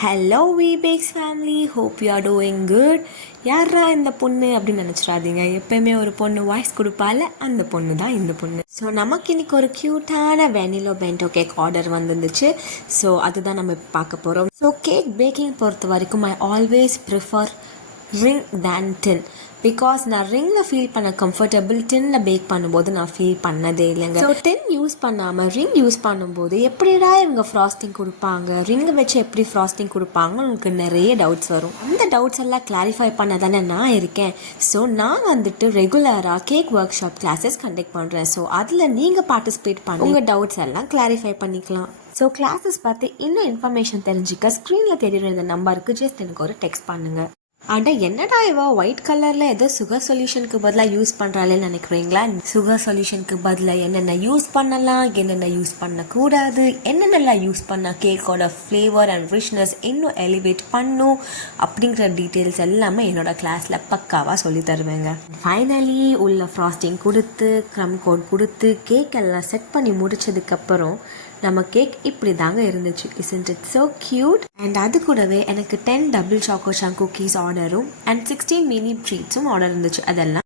Hello வீபேக்ஸ் family, hope you are doing good. யாரா இந்த பொண்ணு அப்படின்னு நினச்சிடாதீங்க. எப்போயுமே ஒரு பொண்ணு வாய்ஸ் கொடுப்பால, அந்த பொண்ணு தான் இந்த பொண்ணு. ஸோ நமக்கு இன்றைக்கி ஒரு க்யூட்டான வெனிலோ பென்டோ கேக் ஆர்டர் வந்துருந்துச்சு. ஸோ அதுதான் நம்ம இப்போ பார்க்க போகிறோம். ஸோ கேக் பேக்கிங் பொறுத்த வரைக்கும் I always prefer ring than tin. Because நான் ரிங்கில் ஃபீல் பண்ண கம்ஃபர்டபுள், டின்னில் பேக் பண்ணும்போது நான் ஃபீல் பண்ணதே இல்லைங்க. ஸோ டின் யூஸ் பண்ணாமல் ரிங் யூஸ் பண்ணும்போது எப்படிடா இவங்க ஃப்ராஸ்டிங் கொடுப்பாங்க, ரிங்கை வச்சு எப்படி ஃப்ராஸ்டிங் கொடுப்பாங்க, உங்களுக்கு நிறைய டவுட்ஸ் வரும். அந்த டவுட்ஸ் எல்லாம் கிளாரிஃபை பண்ண தானே நான் இருக்கேன். ஸோ நான் வந்துட்டு ரெகுலராக cake work shop classes conduct பண்ணுறேன். ஸோ அதில் நீங்கள் பார்ட்டிசிபேட் பண்ணி உங்கள் டவுட்ஸ் எல்லாம் கிளாரிஃபை பண்ணிக்கலாம். ஸோ கிளாஸஸ் பார்த்து இன்னும் இன்ஃபர்மேஷன் தெரிஞ்சுக்க ஸ்க்ரீனில் தெரியுற இந்த நம்பருக்கு ஜஸ்ட் எனக்கு ஒரு டெக்ஸ்ட் பண்ணுங்கள். அட என்னடா இவ ஒயிட் கலரில் ஏதோ சுகர் சொல்யூஷனுக்கு பதிலாக யூஸ் பண்ணுறாளேன்னு நினைக்கிறீங்களா? சுகர் சொல்யூஷனுக்கு பதிலாக என்னென்ன யூஸ் பண்ணலாம், என்னென்ன யூஸ் பண்ணக்கூடாது, என்னென்னலாம் யூஸ் பண்ணால் கேக்கோட ஃப்ளேவர் அண்ட் ரிச்னஸ் இன்னும் எலிவேட் பண்ணும் அப்படிங்கிற டீட்டெயில்ஸ் எல்லாமே என்னோடய கிளாஸில் பக்காவாக சொல்லி தருவேங்க. ஃபைனலி உள்ள ஃப்ராஸ்டிங் கொடுத்து க்ரம் கோட் கொடுத்து கேக் எல்லாம் செட் பண்ணி முடிச்சதுக்கப்புறம் நம்ம கேக் இப்படி தாங்க இருந்துச்சு. isn't it so cute? And அது கூடவே எனக்கு 10 டபுள் சாக்கோ சங்க் குக்கீஸ் ஆர்டரும் அண்ட் 16 மினி ட்ரீட்ஸும் ஆர்டர் இருந்துச்சு. அதெல்லாம்